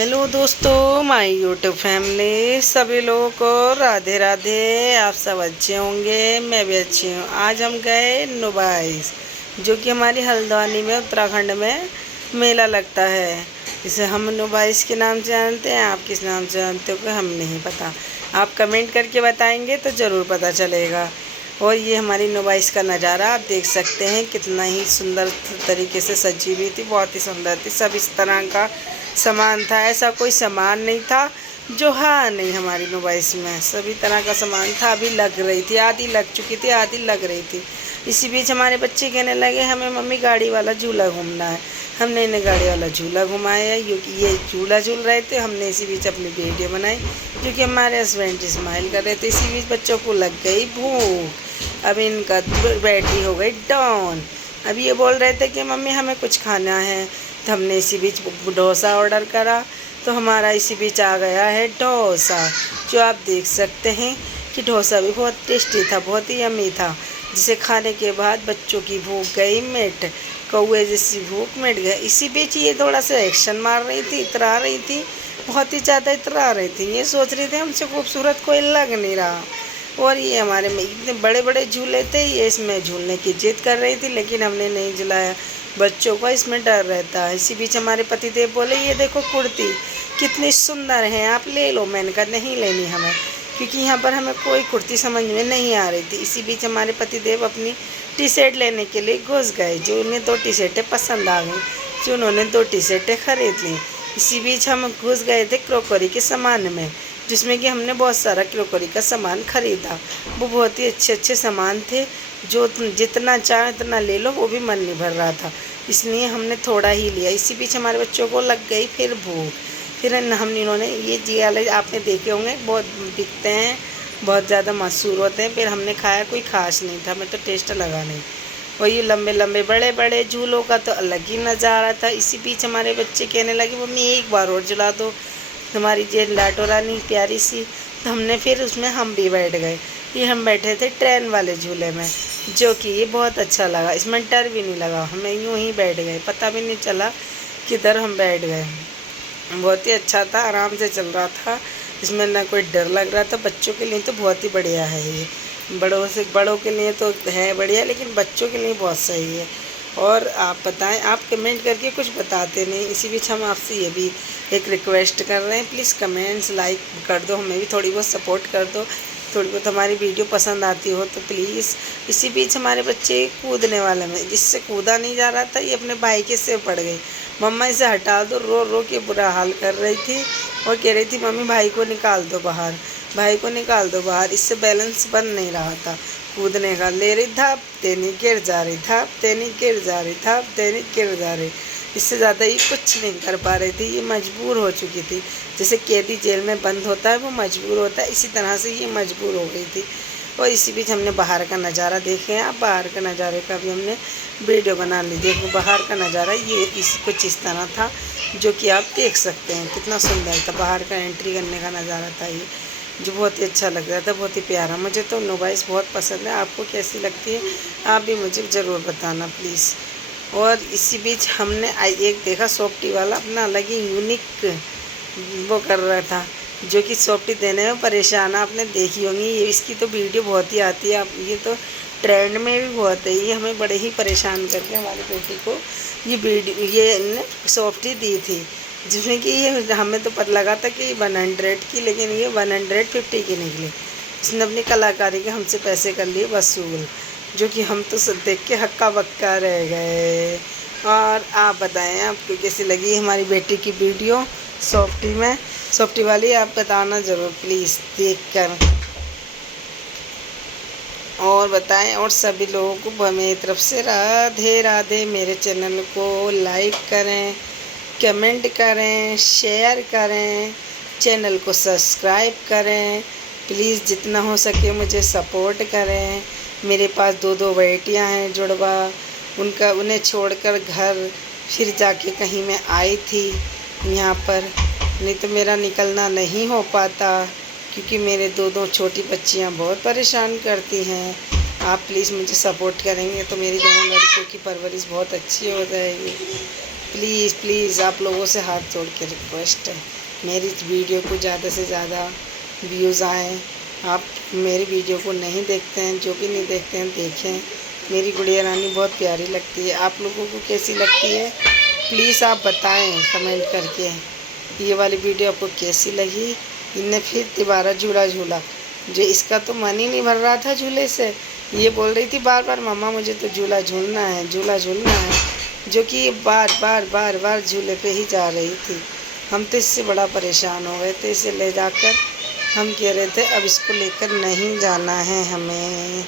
Hello दोस्तों, my YouTube family, सभी लोगों को राधे राधे। आप सब अच्छे होंगे, मैं भी अच्छी हूँ। आज हम गए नुबाइस, जो कि हमारी हल्द्वानी में उत्तराखंड में मेला लगता है। इसे हम नुबाइस के नाम से जानते हैं। आप किस नाम से जानते हो कि हम नहीं पता। आप कमेंट करके बताएंगे तो ज़रूर पता चलेगा। और ये हमारी नुबाइस का नज़ारा आप देख सकते हैं, कितना ही सुंदर तरीके से सजी हुई थी, बहुत ही सुंदर थी। सब इस तरह का सामान था, ऐसा कोई सामान नहीं था जो हाँ नहीं। हमारी नुबाइस में सभी तरह का सामान था। अभी लग रही थी, आधी लग चुकी थी, आधी लग रही थी। इसी बीच हमारे बच्चे कहने लगे हमें मम्मी गाड़ी वाला झूला घूमना है। हमने इन्हें गाड़ी वाला झूला घुमाया, क्योंकि ये झूला झूल रहे थे। हमने इसी बीच अपनी वीडियो बनाई, क्योंकि हमारे हस्बैंड स्माइल कर रहे थे। इसी बीच बच्चों को लग गई भूख। अब इनका बैटरी हो गई डाउन। अब ये बोल रहे थे कि मम्मी हमें कुछ खाना है, तो हमने इसी बीच डोसा ऑर्डर करा। तो हमारा इसी बीच आ गया है डोसा, जो आप देख सकते हैं कि डोसा भी बहुत टेस्टी था, बहुत ही यम्मी था। जिसे खाने के बाद बच्चों की भूख गई मिट, कौए जैसी भूख मिट गई। इसी बीच ये थोड़ा सा एक्शन मार रही थी, इतरा रही थी, बहुत ही ज़्यादा इतरा रही थी। ये सोच रही थी हमसे खूबसूरत कोई लग नहीं रहा। और ये हमारे में इतने बड़े बड़े झूले थे, ये इसमें झूलने की जिद कर रही थी, लेकिन हमने नहीं झुलाया। बच्चों का इसमें डर रहता है। इसी बीच हमारे पतिदेव बोले ये देखो कुर्ती कितनी सुंदर है, आप ले लो। मैंने कहा नहीं लेनी हमें, क्योंकि यहाँ पर हमें कोई कुर्ती समझ में नहीं आ रही थी। इसी बीच हमारे पतिदेव अपनी टी शर्ट लेने के लिए घुस गए, जो उन्हें 2 टी शर्टें पसंद आ गई, जो उन्होंने 2 टी शर्टें खरीद लीं। इसी बीच हम घुस गए थे क्रॉकरी के सामान में, जिसमें कि हमने बहुत सारा क्रॉकरी का सामान ख़रीदा। वो बहुत ही अच्छे अच्छे सामान थे, जो जितना चाहे उतना ले लो, वो भी मन नहीं भर रहा था, इसलिए हमने थोड़ा ही लिया। इसी बीच हमारे बच्चों को लग गई फिर भूख। फिर इन्होंने ये जी वाले आपने देखे होंगे, बहुत बिकते हैं, बहुत ज़्यादा मशहूर होते हैं। फिर हमने खाया, कोई खास नहीं था, हमें तो टेस्ट लगा नहीं। और ये लंबे लंबे बड़े बड़े झूलों का तो अलग ही नज़ारा था। इसी बीच हमारे बच्चे कहने लगे मम्मी एक बार और झुला दो, हमारी जे लाटो रानी प्यारी सी। तो हमने फिर उसमें हम भी बैठ गए। ये हम बैठे थे ट्रेन वाले झूले में, जो कि ये बहुत अच्छा लगा। इसमें डर भी नहीं लगा, हमें यूँ ही बैठ गए, पता भी नहीं चला किधर हम बैठ गए। बहुत ही अच्छा था, आराम से चल रहा था, इसमें ना कोई डर लग रहा था। बच्चों के लिए तो बहुत ही बढ़िया है ये, बड़ों के लिए तो है बढ़िया, लेकिन बच्चों के लिए बहुत सही है। और आप बताएं, आप कमेंट करके कुछ बताते नहीं। इसी बीच हम आपसे ये भी एक रिक्वेस्ट कर रहे हैं, प्लीज़ कमेंट्स लाइक कर दो, हमें भी थोड़ी बहुत सपोर्ट कर दो। थोड़ी बहुत हमारी वीडियो पसंद आती हो तो प्लीज़। इसी बीच हमारे बच्चे कूदने वाले में, जिससे कूदा नहीं जा रहा था, ये अपने भाई के सिर पड़ गई। मम्मा इसे हटा दो, रो रो के बुरा हाल कर रही थी, और कह रही थी मम्मी भाई को निकाल दो बाहर, भाई को निकाल दो बाहर। इससे बैलेंस बन नहीं रहा था कूदने का। ले रही धाप तेनी गिर जा रही, धाप तेनी गिर जा रही, धाप तेनी गिर जा रही। इससे ज़्यादा ये कुछ नहीं कर पा रही थी, ये मजबूर हो चुकी थी। जैसे कैदी जेल में बंद होता है, वो मजबूर होता है, इसी तरह से ये मजबूर हो गई थी। और इसी बीच हमने बाहर का नज़ारा देखे हैं। आप बाहर का नज़ारे का भी हमने वीडियो बना ली। देखो बाहर का नज़ारा ये कुछ इस तरह था, जो कि आप देख सकते हैं कितना सुंदर था। बाहर का एंट्री करने का नज़ारा था ये, जो बहुत ही अच्छा लग रहा था, बहुत ही प्यारा। मुझे तो नुबाइस बहुत पसंद है, आपको कैसी लगती है आप भी मुझे ज़रूर बताना प्लीज़। और इसी बीच हमने एक देखा सॉफ्टी वाला अपना अलग ही यूनिक वो कर रहा था, जो कि सॉफ्टी देने में परेशान। आपने देखी होंगी ये, इसकी तो वीडियो बहुत ही आती है। आप ये तो ट्रेंड में भी बहुत है। ये हमें बड़े ही परेशान करके हमारी बेटी को ये वीडियो ये सॉफ्टी दी थी, जिसमें कि ये हमें तो पता लगा था कि 100 की, लेकिन ये 150 की निकली। इसने अपनी कलाकारी के हमसे पैसे कर लिए वसूल, जो कि हम तो सब देख के हक्का बक्का रह गए। और आप बताएं आपको कैसी लगी हमारी बेटी की वीडियो सॉफ्टी वाली, आप बताना ज़रूर प्लीज़ देखकर। और बताएं, और सभी लोगों को मेरी तरफ से राधे राधे। मेरे चैनल को लाइक करें, कमेंट करें, शेयर करें, चैनल को सब्सक्राइब करें प्लीज़। जितना हो सके मुझे सपोर्ट करें। मेरे पास 2 बेटियां हैं जुड़वा, उन्हें छोड़कर घर फिर जाके कहीं मैं आई थी यहाँ पर, नहीं तो मेरा निकलना नहीं हो पाता, क्योंकि मेरे 2 छोटी बच्चियाँ बहुत परेशान करती हैं। आप प्लीज़ मुझे सपोर्ट करेंगे तो मेरी दोनों लड़कियों की परवरिश बहुत अच्छी हो जाएगी। प्लीज़ प्लीज़ आप लोगों से हाथ जोड़ के रिक्वेस्ट है, मेरी वीडियो को ज़्यादा से ज़्यादा व्यूज़ आएँ। आप मेरी वीडियो को नहीं देखते हैं, जो भी नहीं देखते हैं देखें। मेरी गुड़िया रानी बहुत प्यारी लगती है। आप लोगों को कैसी लगती है प्लीज़ आप बताएं कमेंट करके। ये वाली वीडियो आपको कैसी लगी। इनने फिर दोबारा झूला झूला, जो इसका तो मन ही नहीं भर रहा था झूले से। ये बोल रही थी बार बार मम्मा मुझे तो झूला झूलना है, झूला झूलना है, जो कि ये बार बार बार बार झूले पे ही जा रही थी। हम तो इससे बड़ा परेशान हो गए थे। इसे ले जाकर हम कह रहे थे अब इसको लेकर नहीं जाना है हमें।